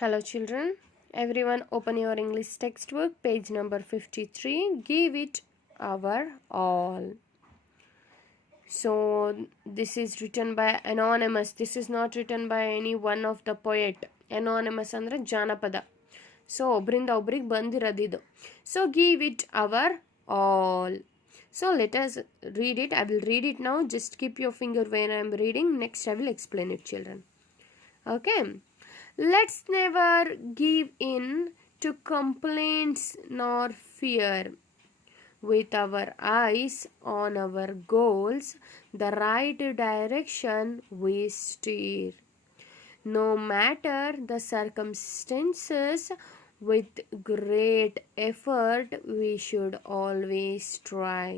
Hello children, everyone open your English textbook, page number 53. Give it our all. So this is written by anonymous. This is not written by any one of the poet. Anonymous andre janapada. So ಒಬ್ರಿಂದ ಒಬ್ರಿಗೆ ಬಂದಿರೋದಿದು. So give it our all. So let us read it. I will read it now. Just keep your finger when I am reading. Next I will explain it, children. Okay. Let's never give in to complaints nor fear. With our eyes on our goals, the right direction we steer. No matter the circumstances, with great effort we should always try.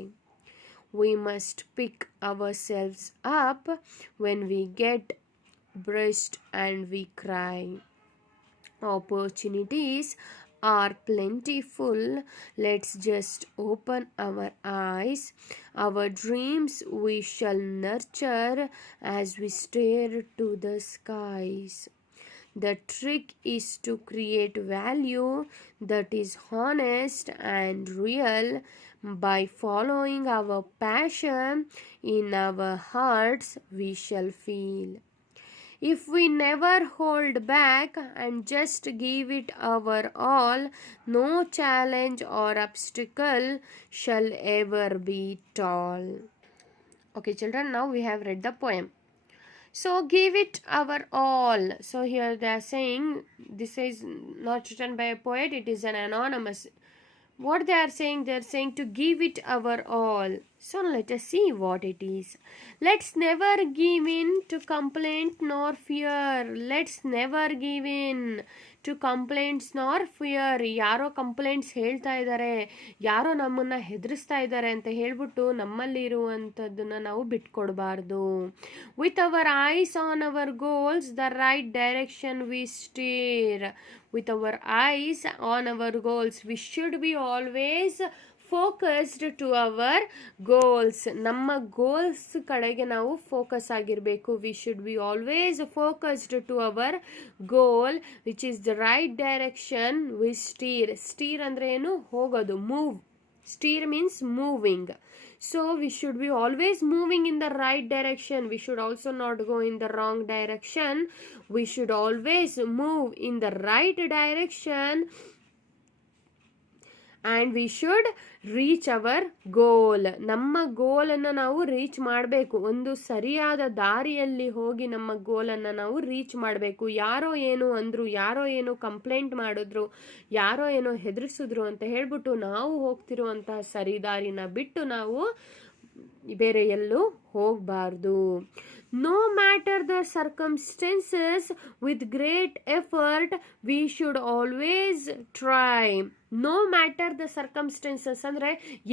We must pick ourselves up when we get brushed and we cry. Opportunities are plentiful. Let's just open our eyes. Our dreams we shall nurture as we stare to the skies. The trick is to create value that is honest and real by following our passion. In our hearts we shall feel. If we never hold back and just give it our all, no challenge or obstacle shall ever be tall. Okay children, now we have read the poem. So give it our all. So here they are saying, this is not written by a poet, it is an anonymous. What they are saying to give it our all. So let us see what it is. Let's never give in to complaint nor fear. Let's never give in to complaints nor fear. ಯಾರೋ complaints ಹೇಳ್ತಾ ಇದ್ದಾರೆ, ಯಾರೋ ನಮ್ಮನ್ನು ಹೆದರಿಸ್ತಾ ಇದ್ದಾರೆ ಅಂತ ಹೇಳ್ಬಿಟ್ಟು ನಮ್ಮಲ್ಲಿ ಇರುವಂಥದ್ದನ್ನು ನಾವು ಬಿಟ್ಕೊಡ್ಬಾರ್ದು. With our eyes on our goals the right direction we steer. With our eyes on our goals, we should be always focused to our goals. ನಮ್ಮ ಗೋಲ್ಸ್ ಕಡೆಗೆ ನಾವು ಫೋಕಸ್ ಆಗಿರಬೇಕು. We should be always focused to our goal, which is the right direction we steer. Steer ಅಂದ್ರೆ ಏನು? ಹೋಗೋದು, move. Steer means moving. So we should be always moving in the right direction. We should also not go in the wrong direction. We should always move in the right direction and we should reach our goal. ನಮ್ಮ ಗೋಲನ್ನು ನಾವು reach ಮಾಡಬೇಕು. ಒಂದು ಸರಿಯಾದ ದಾರಿಯಲ್ಲಿ ಹೋಗಿ ನಮ್ಮ ಗೋಲನ್ನು ನಾವು reach ಮಾಡಬೇಕು. ಯಾರೋ ಏನು ಅಂದರು, ಯಾರೋ ಏನು ಕಂಪ್ಲೇಂಟ್ ಮಾಡಿದ್ರು, ಯಾರೋ ಏನೋ ಹೆದರಿಸಿದ್ರು ಅಂತ ಹೇಳ್ಬಿಟ್ಟು ನಾವು ಹೋಗ್ತಿರುವಂತಹ ಸರಿ ದಾರಿನ ಬಿಟ್ಟು ನಾವು ಬೇರೆ ಎಲ್ಲೂ ಹೋಗಬಾರ್ದು. No matter the circumstances, with great effort we should always try. No matter the circumstances ಅಂದರೆ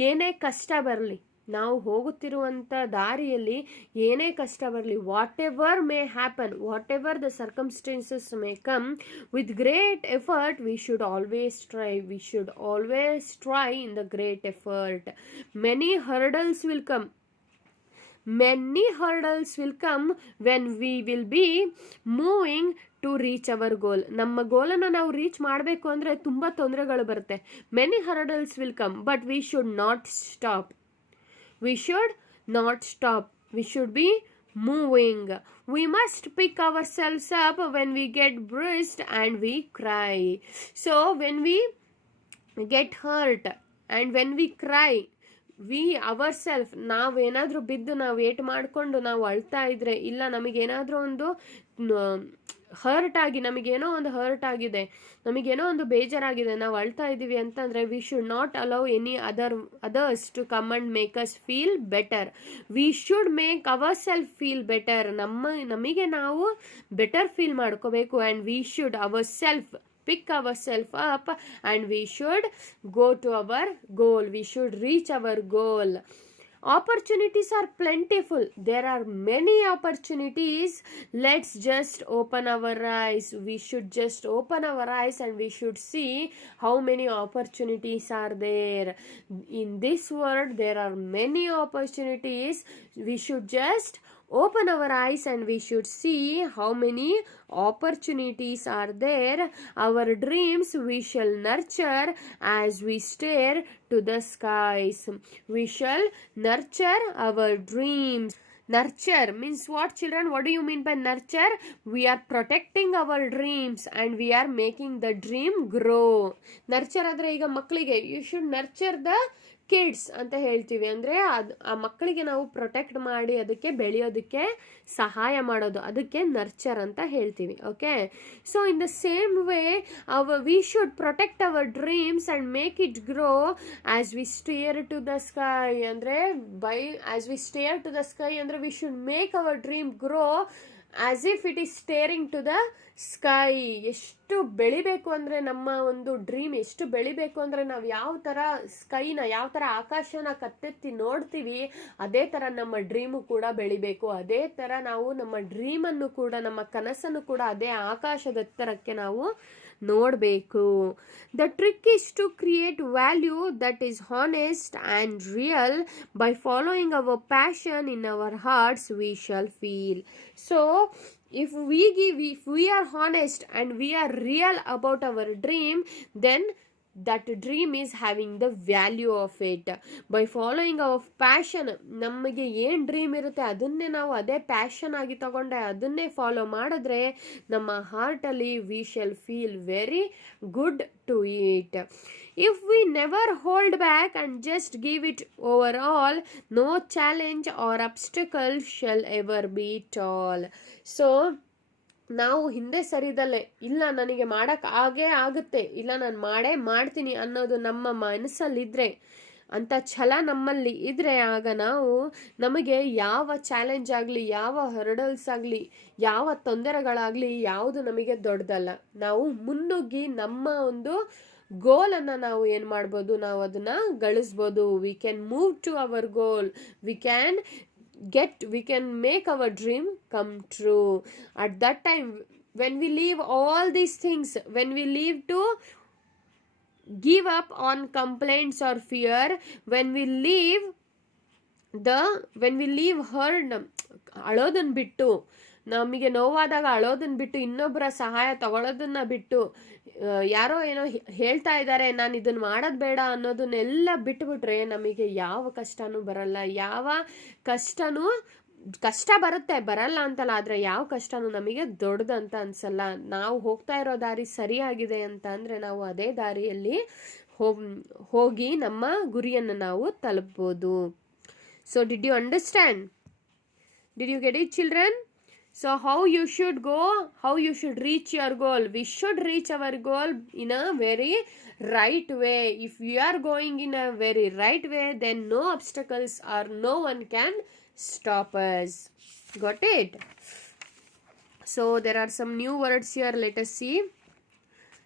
ಏನೇ ಕಷ್ಟ ಬರಲಿ, ನಾವು ಹೋಗುತ್ತಿರುವಂಥ ದಾರಿಯಲ್ಲಿ ಏನೇ ಕಷ್ಟ ಬರಲಿ, what ever may happen, what ever the circumstances may come, with great effort we should always try. We should always try in the great effort. Many hurdles will come. Many hurdles will come when we will be moving to reach our goal. ನಮ್ಮ ಗೋಲನ್ನು ನಾವು reach ಮಾಡಬೇಕು ಅಂದರೆ ತುಂಬ ತೊಂದರೆಗಳು ಬರುತ್ತೆ. Many hurdles will come, but we should not stop. We should not stop. We should be moving. We must pick ourselves up when we get bruised and we cry. So when we get hurt and when we cry, we our self, ನಾವೇನಾದರೂ ಬಿದ್ದು ನಾವು eight ಮಾಡಿಕೊಂಡು ನಾವು ಅಳ್ತಾ ಇದ್ರೆ, ಇಲ್ಲ ನಮಗೇನಾದರೂ ಒಂದು hurt ಆಗಿ, ನಮಗೇನೋ ಒಂದು ಹರ್ಟ್ ಆಗಿದೆ, ನಮಗೇನೋ ಒಂದು ಬೇಜಾರಾಗಿದೆ, ನಾವು ಅಳ್ತಾ ಇದ್ದೀವಿ ಅಂತಂದರೆ we should not allow any others to come and make us feel better. We should make our self feel better. ನಮಗೆ ನಾವು ಬೆಟರ್ ಫೀಲ್ ಮಾಡ್ಕೋಬೇಕು. And we should our self pick ourselves up and we should go to our goal. We should reach our goal. Opportunities are plentiful. There are many opportunities. Let's just open our eyes. We should just open our eyes and we should see how many opportunities are there. In this world, there are many opportunities. We should just open our eyes and we should see how many opportunities are there. Our dreams we shall nurture as we stare to the skies. We shall nurture our dreams. Nurture means what, children? What do you mean by nurture? We are protecting our dreams and we are making the dream grow. Nurture ಆದರೆ ಈಗ ಮಕ್ಕಳಿಗೆ you should nurture the kids ಅಂತ ಹೇಳ್ತೀವಿ. ಅಂದರೆ ಆ ಮಕ್ಕಳಿಗೆ ನಾವು protect ಮಾಡಿ ಅದಕ್ಕೆ ಬೆಳೆಯೋದಕ್ಕೆ ಸಹಾಯ ಮಾಡೋದು, ಅದಕ್ಕೆ ನರ್ಚರ್ ಅಂತ ಹೇಳ್ತೀವಿ. Okay, so in the same way we should protect our dreams and make it grow as we stare to the sky. ಅಂದರೆ as we stare to the sky ಅಂದರೆ we should make our dream grow as if it is staring to the sky. ಎಷ್ಟು ಬೆಳಿಬೇಕು ಅಂದರೆ ನಮ್ಮ ಒಂದು dream ಎಷ್ಟು ಬೆಳಿಬೇಕು ಅಂದರೆ ನಾವು ಯಾವ ಥರ ಸ್ಕೈನ, ಯಾವ ಥರ ಆಕಾಶನ ಕತ್ತೆತ್ತಿ ನೋಡ್ತೀವಿ, ಅದೇ ಥರ ನಮ್ಮ ಡ್ರೀಮು ಕೂಡ ಬೆಳಿಬೇಕು. ಅದೇ ಥರ ನಾವು ನಮ್ಮ ಡ್ರೀಮನ್ನು ಕೂಡ, ನಮ್ಮ ಕನಸನ್ನು ಕೂಡ ಅದೇ ಆಕಾಶದ ಎತ್ತರಕ್ಕೆ ನಾವು ನೋಡಬೇಕು. The trick is to create value that is honest and real. By following our passion in our hearts we shall feel. So if we are honest and we are real about our dream, then that dream is having the value of it. By following our passion, ನಮಗೆ ಏನು dream ಇರುತ್ತೆ ಅದನ್ನೇ ನಾವು ಅದೇ passion ಆಗಿ ತಗೊಂಡೆ ಅದನ್ನೇ follow ಮಾಡಿದ್ರೆ ನಮ್ಮ ಹಾರ್ಟಲ್ಲಿ we shall feel very good to it. If we never hold back and just give it over all, no challenge or obstacle shall ever be tall. So ನಾವು ಹಿಂದೆ ಸರಿದಲ್ಲೇ ಇಲ್ಲ ನನಗೆ ಮಾಡೋಕ್ಕೆ ಆಗುತ್ತೆ, ಇಲ್ಲ ನಾನು ಮಾಡ್ತೀನಿ ಅನ್ನೋದು ನಮ್ಮ ಮನಸ್ಸಲ್ಲಿದ್ದರೆ, ಅಂಥ ಛಲ ನಮ್ಮಲ್ಲಿ ಇದ್ದರೆ, ಆಗ ನಮಗೆ ಯಾವ ಚಾಲೆಂಜ್ ಆಗಲಿ, ಯಾವ ಹರ್ಡಲ್ಸ್ ಆಗಲಿ, ಯಾವ ತೊಂದರೆಗಳಾಗಲಿ ಯಾವುದು ನಮಗೆ ದೊಡ್ಡದಲ್ಲ. ನಾವು ಮುನ್ನುಗ್ಗಿ ನಮ್ಮ ಒಂದು ಗೋಲನ್ನು ನಾವು ಏನು ಮಾಡ್ಬೋದು, ನಾವು ಅದನ್ನು ಗಳಿಸ್ಬೋದು. We can move to our goal. We can make our dream come true. At that time, when we leave all these things, when we leave to give up on complaints or fear, when we leave hurt, ಅಳೋದನ್ನ ಬಿಟ್ಟು, ನಮಗೆ ನೋವಾದಾಗ ಅಳೋದನ್ನ ಬಿಟ್ಟು, ಇನ್ನೊಬ್ಬರ ಸಹಾಯ ತಗೊಳ್ಳೋದನ್ನ ಬಿಟ್ಟು, ಯಾರೋ ಏನೋ ಹೇಳ್ತಾ ಇದ್ದಾರೆ ನಾನು ಇದನ್ನು ಮಾಡೋದು ಬೇಡ ಅನ್ನೋದನ್ನೆಲ್ಲ ಬಿಟ್ಬಿಟ್ರೆ ನಮಗೆ ಯಾವ ಕಷ್ಟನೂ ಬರಲ್ಲ. ಯಾವ ಕಷ್ಟ ಬರಲ್ಲ ಅಂತಲ್ಲ, ಆದರೆ ಯಾವ ಕಷ್ಟನೂ ನಮಗೆ ದೊಡ್ಡದಂತ ಅನ್ಸಲ್ಲ. ನಾವು ಹೋಗ್ತಾ ಇರೋ ದಾರಿ ಸರಿಯಾಗಿದೆ ಅಂತ ಅಂದರೆ ನಾವು ಅದೇ ದಾರಿಯಲ್ಲಿ ಹೋಗಿ ನಮ್ಮ ಗುರಿಯನ್ನು ನಾವು ತಲುಪ್ಬೋದು. So did you understand? Did you get it, children? So how you should go, how you should reach your goal. We should reach our goal in a very right way. If we are going in a very right way, then no obstacles or no one can stop us. Got it? So there are some new words here. Let us see.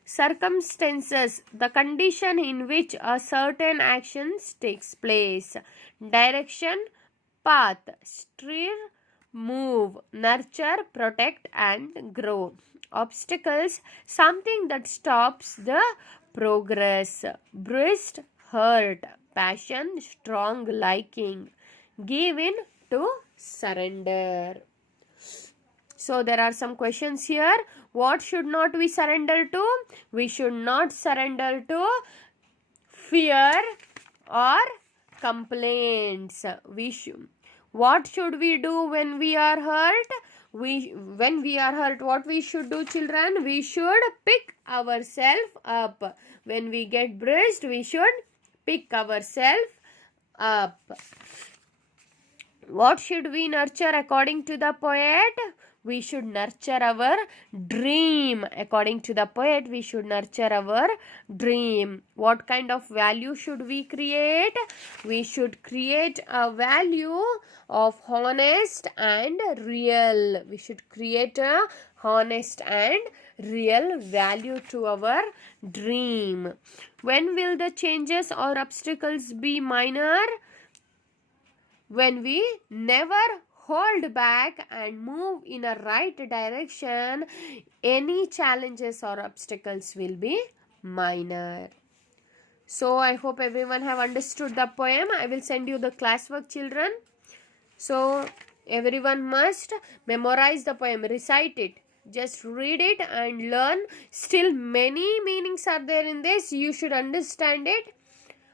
Circumstances, the condition in which a certain action takes place. Direction, path, steer, move, nurture, protect and grow. Obstacles, something that stops the progress. Breast, hurt. Passion, strong liking. Give in to surrender. So there are some questions here. What should not we surrender to? We should not surrender to fear or complaints. What should we do when we are hurt? When we are hurt, what we should do, children? We should pick ourselves up. When we get bruised, we should pick ourselves up. What should we nurture according to the poet? We should nurture our dream. According to the poet, we should nurture our dream. What kind of value should we create? We should create a value of honest and real. We should create a honest and real value to our dream. When will the changes or obstacles be minor? When we never hold back and move in a right direction, any challenges or obstacles will be minor. So I hope everyone have understood the poem. I will send you the classwork, children. So Everyone must memorize the poem, recite it, just read it and learn. Still many meanings are there in this, you should understand it.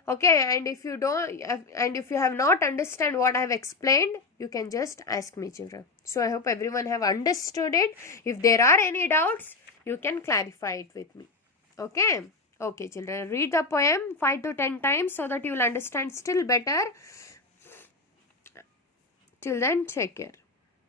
Okay, and if you don't, and if you have not understand what I have explained, you can just ask me, children. So I hope everyone have understood it. If there are any doubts, you can clarify it with me. Okay. Okay, children, read the poem 5 to 10 times so that you will understand still better. Till then, take care.